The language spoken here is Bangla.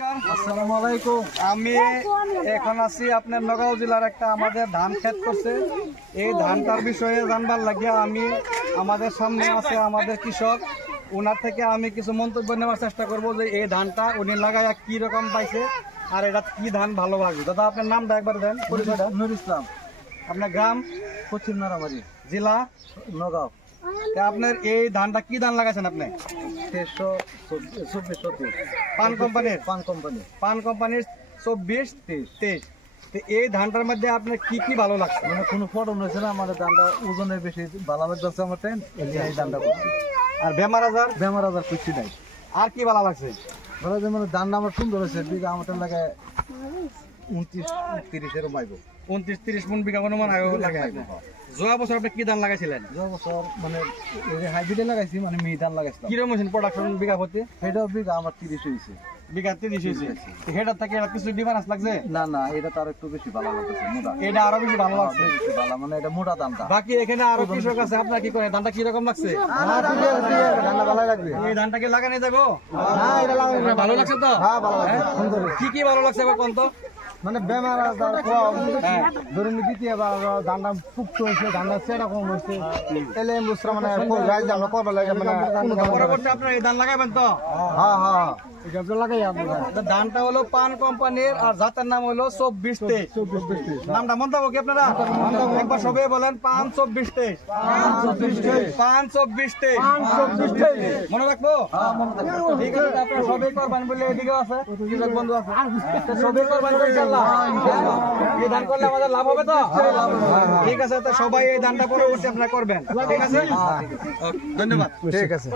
আসসালামু আলাইকুম। আমি এখন আছি আপনার নগাঁও জেলার একটা আমাদের ধান ক্ষেত করছে। এই ধানটার বিষয়ে জানবার লাগিয়া আমি আমাদের সামনে আছে আমাদের কৃষক, ওনার থেকে আমি কিছু মন্তব্য নেওয়ার চেষ্টা করব যে এই ধানটা উনি লাগাইয়া কি রকম পাইছে আর এটা কি ধান ভালো লাগে। দাদা আপনার নামটা একবার দেন, পরিচয়টা। নুর ইসলাম, আপনার গ্রাম? পশ্চিম নারাবাড়ি, জেলা নগাঁও। আপনার এই ধানটা কি ধান লাগাইছেন আপনি? 24-24 পান কোম্পানির? পান কোম্পানির 24-23। এই ধানটার মধ্যে আপনার কি কি ভালো লাগছে? মানে কোনো ফলন হয়েছে না, আমার ধানটা ওজনে বেশি ভালো লাগছে আমার টাইম, এই ধানটা করছি। আর বেমার আজার কিছু নাই। আর কি ভালো লাগছে? ধরো যে মানে ধানটা আমার সুন্দর হয়েছে, বিঘা আমার লাগে 29-30 এরকম আইব। 29-30 মন বিঘা অনুমান লাগে। যোৱা বছর আপনি কি ধান লাগাইছিলেন? যোৱা বছর মানে হাইব্রিডে লাগাইছি, মানে মেয়ে ধান লাগাইছিলাম। কিরকম হয়েছে প্রোডাকশন বিঘা প্রতি? সেটাও বিঘা আমার 30 হয়েছে। বিঘা 30 হয়েছে। সেটার থেকে এটা কিছু ডিফারেন্স লাগছে? না, এটা তার একটু বেশি ভালো লাগছে, মোটা। এটা আরো বেশি ভালো লাগছে, বেশি ভালো, মানে এটা মোটা ধানটা। বাকি এখানে আরো কৃষক আছে, আপনার কি করে ধানটা কি রকম লাগছে? ধানটা ভালো লাগবে। এই ধানটাকে লাগানো যাবো? হ্যাঁ, এটা লাগানো ভালো লাগছে তো? হ্যাঁ, ভালো লাগছে, সুন্দর। কি কি ভালো লাগছে এবার কোন তো? মানে বেমার আজার কম, ধরুন দ্বিতীয় ধানটা পুক্ত হয়েছে, ধানটা সেটা কম হয়েছে, এলে মুসরা মানে আমরা করবার লাগে, মানে পরবর্তী আপনার এই ধান লাগাবেন তো? হ্যাঁ লাগাই। ধানটা হলো পান কোম্পানির আর জাতের নাম হলো 24-23। নামটা মনে থাকবো কি আপনারা? একবার সবাই বলেন, পান 24-23। পান 24-23 মনে রাখবো? ঠিক আছে, আপনারা সবাই করবেন বলে এদিকে আছে কৃষক বন্ধু আছে, সবাই করবেন ইনশাআল্লাহ। এই ধান করলে আমাদের লাভ হবে তো? ঠিক আছে, তো সবাই এই ধানটা পরবর্তী আপনারা করবেন। ঠিক আছে, ধন্যবাদ। ঠিক আছে।